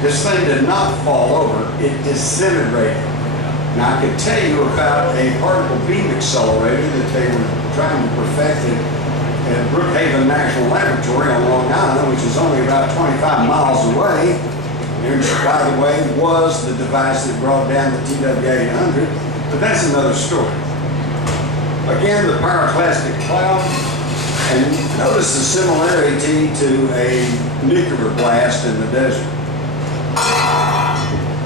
This thing did not fall over, it disintegrated. Now I could tell you about a particle beam accelerator that they were trying to perfect at Brookhaven National Laboratory on Long Island, which is only about 25 miles away, which, by the way, was the device that brought down the TW-800, but that's another story. Again, the pyroclastic cloud, and notice the similarity to a nuclear blast in the desert.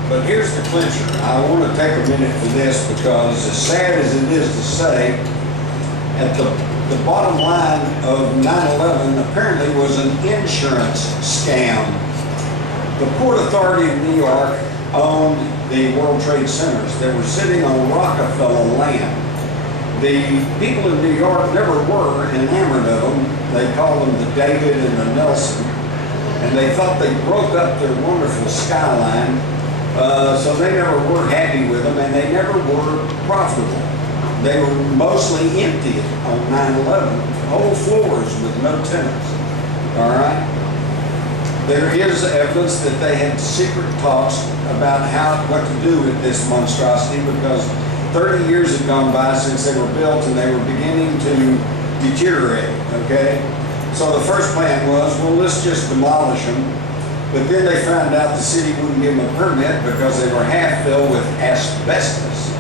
But here's the clincher. I want to take a minute for this because as sad as it is to say, at the bottom line of 9/11 apparently was an insurance scam. The Port Authority of New York owned the World Trade Centers. They were sitting on Rockefeller land. The people in New York never were enamored of them. They called them the David and the Nelson. And they thought they broke up their wonderful skyline. So they never were happy with them, and they never were profitable. They were mostly empty on 9/11, whole floors with no tenants. All right? There is evidence that they had secret talks about what to do with this monstrosity because 30 years had gone by since they were built and they were beginning to deteriorate, okay? So the first plan was, well, let's just demolish them. But then they found out the city wouldn't give them a permit because they were half filled with asbestos.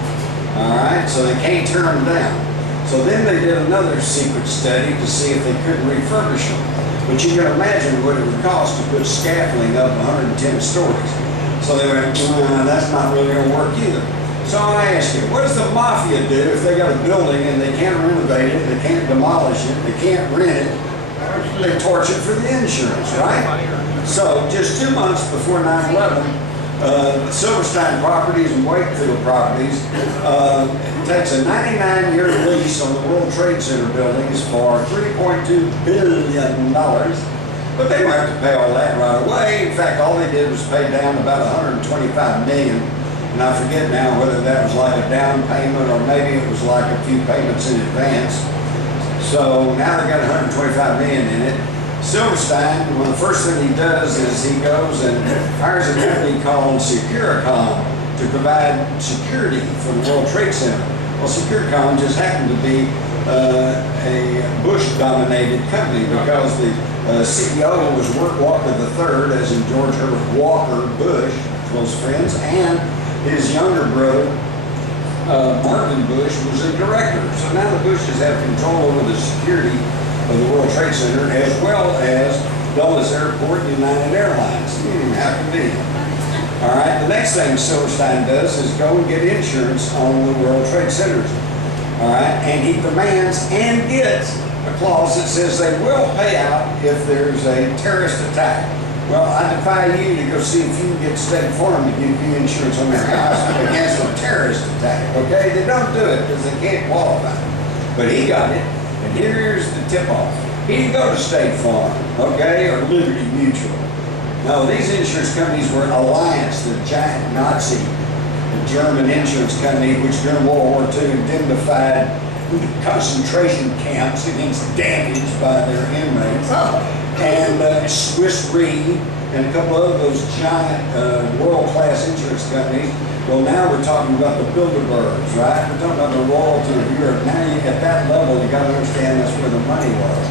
All right, so they can't turn them down. So then they did another secret study to see if they couldn't refurbish them. But you can imagine what it would cost to put scaffolding up 110 stories. So they went, that's not really going to work either. So I ask you, what does the mafia do if they got a building and they can't renovate it, they can't demolish it, they can't rent it? They torch it for the insurance, right? So just 2 months before 9/11, Silverstein Properties and Wakefield Properties takes a 99-year lease on the World Trade Center buildings for $3.2 billion. But they don't have to pay all that right away. In fact, all they did was pay down about $125 million. And I forget now whether that was like a down payment or maybe it was like a few payments in advance. So now they got $125 million in it. Silverstein, well, the first thing he does is he goes and hires a company called Securicom to provide security for the World Trade Center. Well, Securicom just happened to be a Bush-dominated company because the CEO was Walker III, as in George Herbert Walker Bush, close friends, and his younger brother, Marvin Bush, was a director. So now the Bushes have control over the security of the World Trade Center as well as Dulles Airport and United Airlines. How convenient. All right, the next thing Silverstein does is go and get insurance on the World Trade Centers. All right, and he demands and gets a clause that says they will pay out if there's a terrorist attack. Well, I defy you to go see if you can get State Farm to give you insurance on their house against a terrorist attack, okay? They don't do it because they can't qualify. But he got it, and here's the tip-off. He didn't go to State Farm, okay, or Liberty Mutual. No, these insurance companies were Alliance, the giant Nazi German insurance company, which during World War II indemnified concentration camps against damage by their inmates. And Swiss Re and a couple of those giant world-class insurance companies. Well, now we're talking about the Bilderbergs, right? We're talking about the royalty of Europe. Now at that level, you got to understand that's where the money was.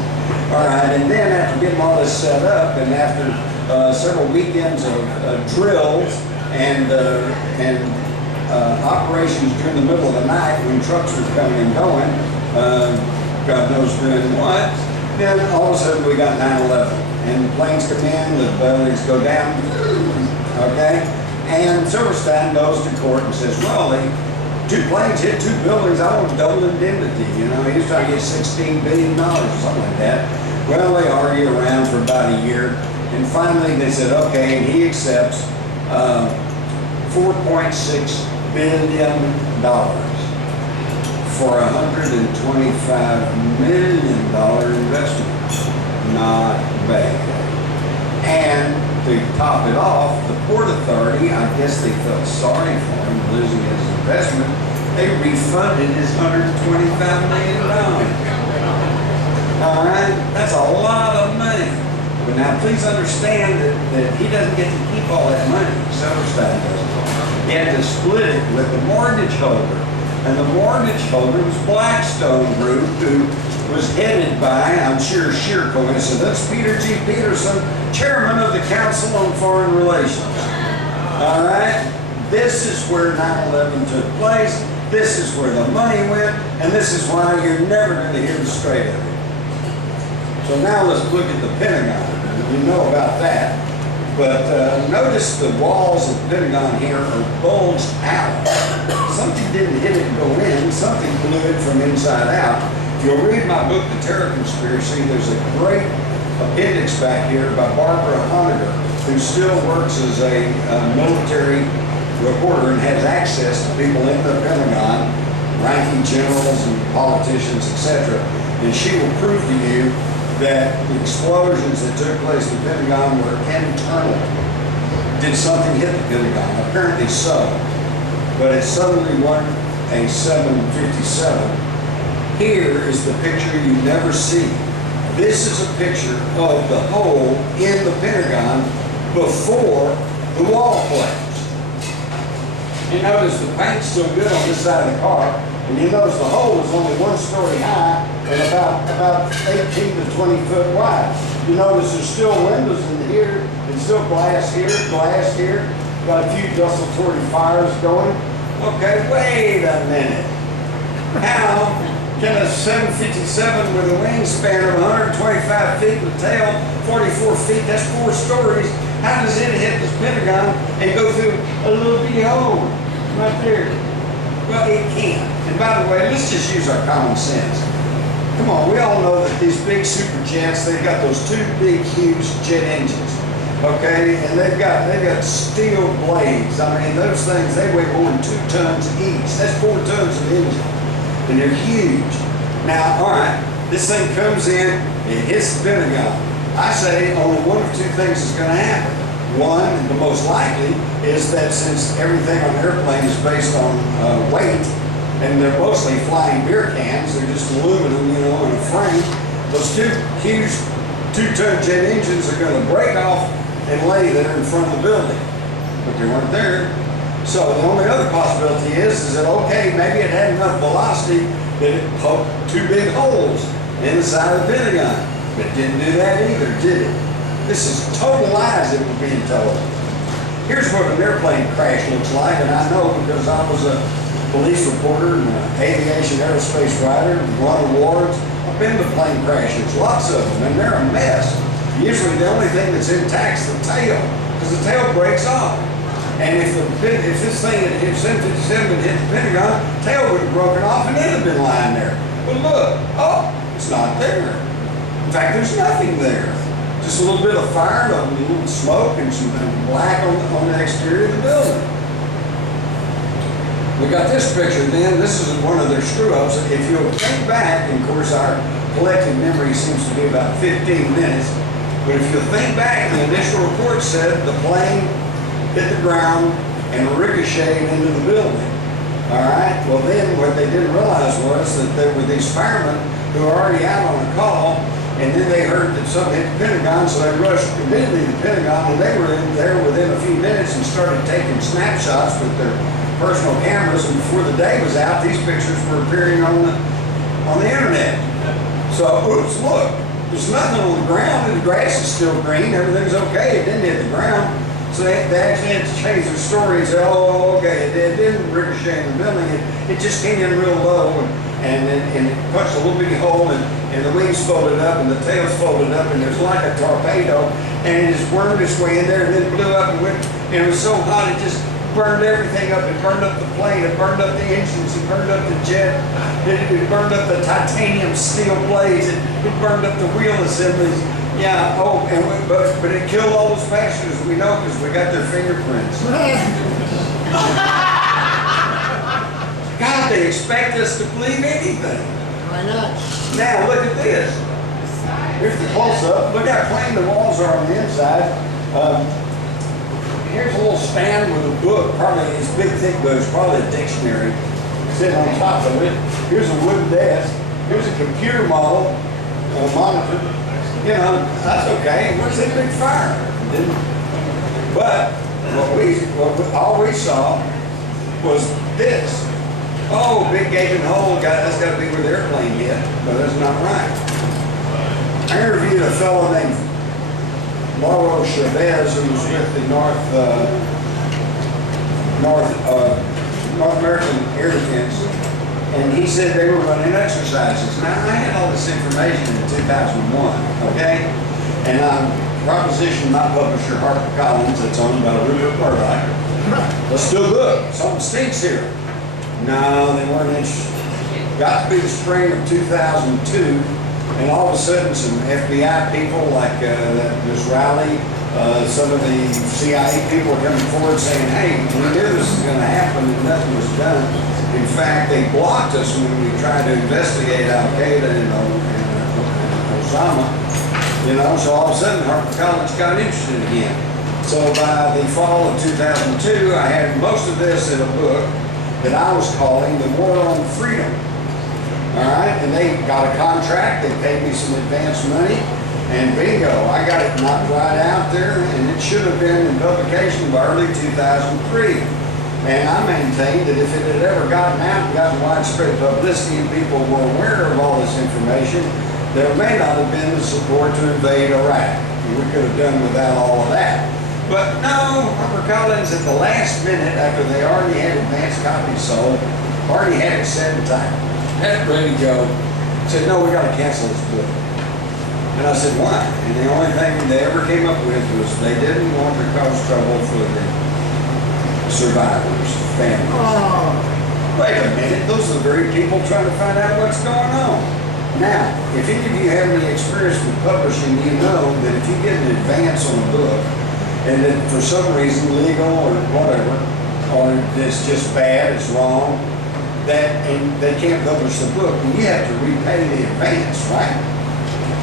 All right, and then after getting all this set up, and after several weekends of drills and operations during the middle of the night when trucks were coming and going, God knows doing what. Then all of a sudden we got 9/11, and the planes come in, the buildings go down, okay? And Silverstein goes to court and says, well, two planes hit two buildings, I want double indemnity. You know, he was trying to get $16 billion or something like that. Well, they argue around for about a year, and finally they said, okay, and he accepts $4.6 billion. For a $125 million investment. Not bad. And to top it off, the Port Authority, I guess they felt sorry for him losing his investment. They refunded his $125 million. All right, that's a lot of money. But now please understand that he doesn't get to keep all that money. Silverstein doesn't. He had to split it with the mortgage holder. And the mortgage holder was Blackstone Group, who was headed by, I'm sure sheer coincidence, Peter G. Peterson, chairman of the Council on Foreign Relations. All right? This is where 9/11 took place. This is where the money went. And this is why you're never going to hear the straight of it. So now let's look at the Pentagon. We know about that. But notice the walls of the Pentagon here are bulged out. Something didn't hit it and go in. Something blew it from inside out. If you'll read my book, The Terror Conspiracy, there's a great appendix back here by Barbara Honegger, who still works as a military reporter and has access to people in the Pentagon, ranking generals and politicians, etc. And she will prove to you that the explosions that took place in the Pentagon were internal. Did something hit the Pentagon? Apparently so. But it suddenly wasn't a 757. Here is the picture you never see. This is a picture of the hole in the Pentagon before the wall collapsed. You notice the paint's still good on this side of the car, and you notice the hole is only 1 story high and about 18 to 20 foot wide. You notice there's still windows in here, and still glass here, got a few desultory fires going. Okay, wait a minute. How can a 757 with a wingspan of 125 feet with a tail 44 feet, that's 4 stories, how does it hit this Pentagon and go through a little bitty hole right there? Well, it can't. And by the way, let's just use our common sense. Come on, we all know that these big super jets, they've got those 2 big, huge jet engines, okay? And they've got steel blades. I mean, those things, they weigh more than 2 tons each. That's 4 tons of engine. And they're huge. Now, all right, this thing comes in, it hits the Pentagon. I say only 1 of 2 things is going to happen. One, the most likely, is that since everything on an airplane is based on weight, and they're mostly flying beer cans, they're just aluminum, you know, in a frame, those 2 huge 2-ton jet engines are going to break off and lay there in front of the building. But they weren't there. So the only other possibility is that, okay, maybe it had enough velocity that it poked 2 big holes in the side of the Pentagon. But it didn't do that either, did it? This is total lies that we're being told. Here's what an airplane crash looks like, and I know because I was a police reporter and an aviation aerospace writer and won awards. I've been to plane crashes, lots of them, and they're a mess. Usually the only thing that's intact is the tail, because the tail breaks off. And if this thing had hit 757 had hit the Pentagon, tail would have broken off and it'd have been lying there. But look, oh, it's not there. In fact, there's nothing there. Just a little bit of fire, a little smoke, and some black on the exterior of the building. We got this picture then. This is one of their screw-ups. If you'll think back, and of course our collective memory seems to be about 15 minutes, but if you'll think back, the initial report said the plane hit the ground and ricocheted into the building. All right? Well, then what they didn't realize was that there were these firemen who were already out on a call, and then they heard that something hit the Pentagon, so they rushed immediately to the Pentagon, and they were in there within a few minutes and started taking snapshots with their personal cameras, and before the day was out, these pictures were appearing on the internet. So, oops, look, there's nothing on the ground, and the grass is still green, everything's okay, it didn't hit the ground. So they actually had to change their story and say, oh, okay, it didn't ricochet in the building, it just came in real low, and it punched a little bitty hole, and the wings folded up, and the tails folded up, and it was like a torpedo, and it just wormed its way in there, and then blew up, and went, and it was so hot, it just burned everything up. It burned up the plane, it burned up the engines, it burned up the jet, it burned up the titanium steel blades, it burned up the wheel assemblies. Yeah, oh, but it killed all those passengers, we know, because we got their fingerprints. God, they expect us to believe anything. Why not? Now, look at this. Here's the close-up. Look how clean the walls are on the inside. Here's a little stand with a book, probably this big thick book, it's probably a dictionary sitting on top of it. Here's a wooden desk. Here's a computer model, monitor. You know, that's okay. Where's that big fire? But all we saw was this. Oh, big gaping hole. That's got to be where the airplane hit. But that's not right. I interviewed a fellow named Mauro Chavez, who was with the North American Air Defense, and he said they were running exercises. Now, I had all this information in 2001, okay? And I propositioned my publisher, HarperCollins, that's owned by Rupert Murdoch. Let's do a book. Something stinks here. No, they weren't interested. Got to be the spring of 2002, and all of a sudden some FBI people like this Riley, some of the CIA people were coming forward saying, hey, we knew this was going to happen and nothing was done. In fact, they blocked us when we tried to investigate Al-Qaeda and Osama. You know, so all of a sudden HarperCollins got interested again. So by the fall of 2002, I had most of this in a book that I was calling The War on Freedom. All right, and they got a contract, they paid me some advance money, and bingo, I got it knocked right out there, and it should have been in publication by early 2003. And I maintained that if it had ever gotten out and gotten widespread publicity and people were aware of all this information, there may not have been the support to invade Iraq. We could have done without all of that. But no, HarperCollins at the last minute, after they already had advance copies sold, already had it set in time, had it ready to go, said, no, we got to cancel this book. And I said, why? And the only thing they ever came up with was they didn't want to cause trouble for the survivors, families. Oh. Wait a minute, those are the very people trying to find out what's going on. Now, if any of you have any experience with publishing, you know that if you get an advance on a book, and that for some reason, legal or whatever, or it's just bad, it's wrong, and they can't publish the book, and you have to repay the advance, right?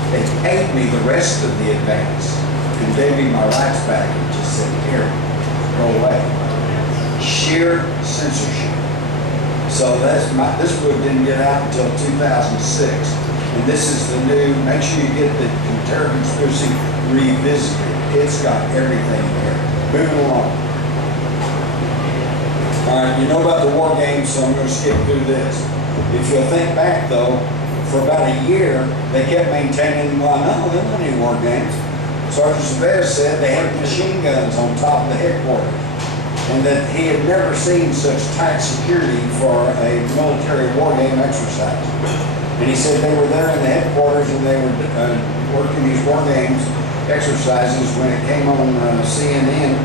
They paid me the rest of the advance and gave me my rights back and just said, here, go away. Sheer censorship. So this book didn't get out until 2006. And this is the new, make sure you get the Terror Conspiracy Revisited. It's got everything there. Moving along. All right, you know about the war games, so I'm going to skip through this. If you'll think back, though, for about a year, they kept maintaining, well, no, there weren't any war games. Sergeant Chavez said they had machine guns on top of the headquarters, and that he had never seen such tight security for a military war game exercise. And he said they were there in the headquarters and they were working these war games exercises when it came on CNN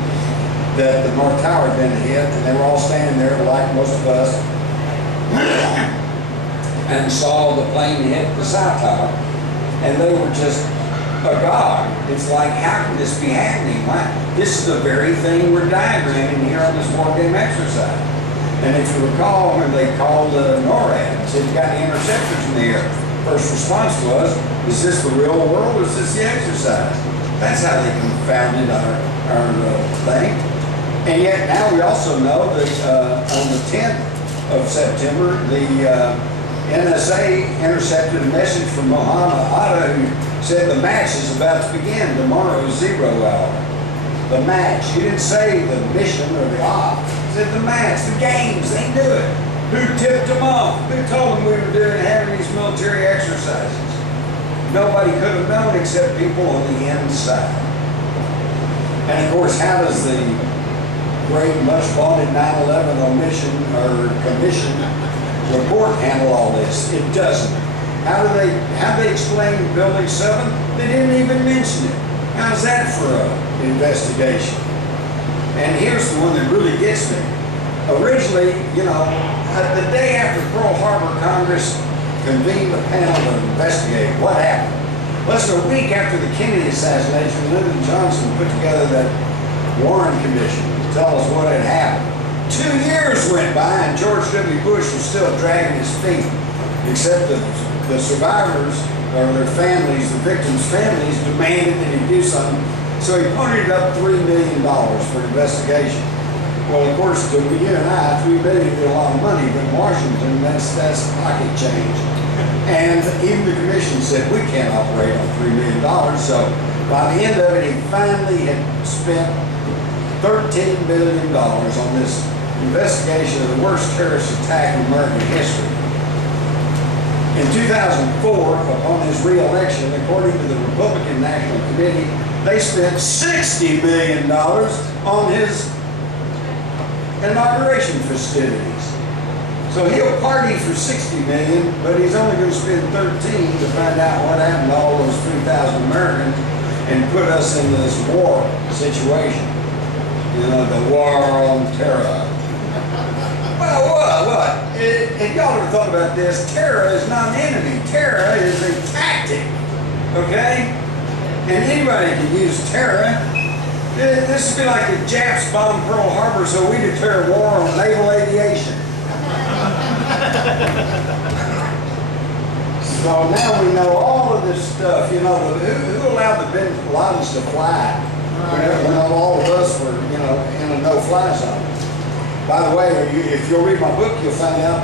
that the North Tower had been hit, and they were all standing there like most of us and saw the plane hit the South Tower, and they were just agog. It's like, how can this be happening? Why? This is the very thing we're diagramming here on this war game exercise. And if you recall, when they called NORAD and said, you got any interceptors in the air? First response was, is this the real world or is this the exercise? That's how they confounded our thing. And yet now we also know that on the 10th of September, the NSA intercepted a message from Mohammed Atta who said the match is about to begin. Tomorrow is 0 hour. The match. He didn't say the mission or the op. He said the match, the games, they knew it. Who tipped them off? Who told them we were having these military exercises? Nobody could have known except people on the inside. And of course, how does the great, much vaunted 9/11 omission or commission report handle all this? It doesn't. How do they explain Building 7? They didn't even mention it. How's that for an investigation? And here's the one that really gets me. Originally, you know, the day after Pearl Harbor, Congress convened a panel to investigate what happened. Less than a week after the Kennedy assassination, Lyndon Johnson put together that Warren Commission to tell us what had happened. 2 years went by and George W. Bush was still dragging his feet, except that the survivors or their families, the victims' families, demanded that he do something. So he ponied up $3 million for an investigation. Well, of course, to you and I, $3 billion is a lot of money, but in Washington, that's pocket change. And even the commission said we can't operate on $3 million. So by the end of it, he finally had spent $13 billion on this investigation of the worst terrorist attack in American history. In 2004, upon his re-election, according to the Republican National Committee, they spent $60 million on his inauguration festivities. So he'll party for $60 million, but he's only going to spend 13 to find out what happened to all those 3,000 Americans and put us in this war situation. You know, the war on terror. Well, what? If y'all ever thought about this, terror is not an enemy. Terror is a tactic, okay? And anybody can use terror. This would be like the Japs bombed Pearl Harbor, so we declare war on naval aviation. So now we know all of this stuff. You know, who allowed the bin Ladens to fly when all of us were, you know, in a no-fly zone? By the way, if you'll read my book, you'll find out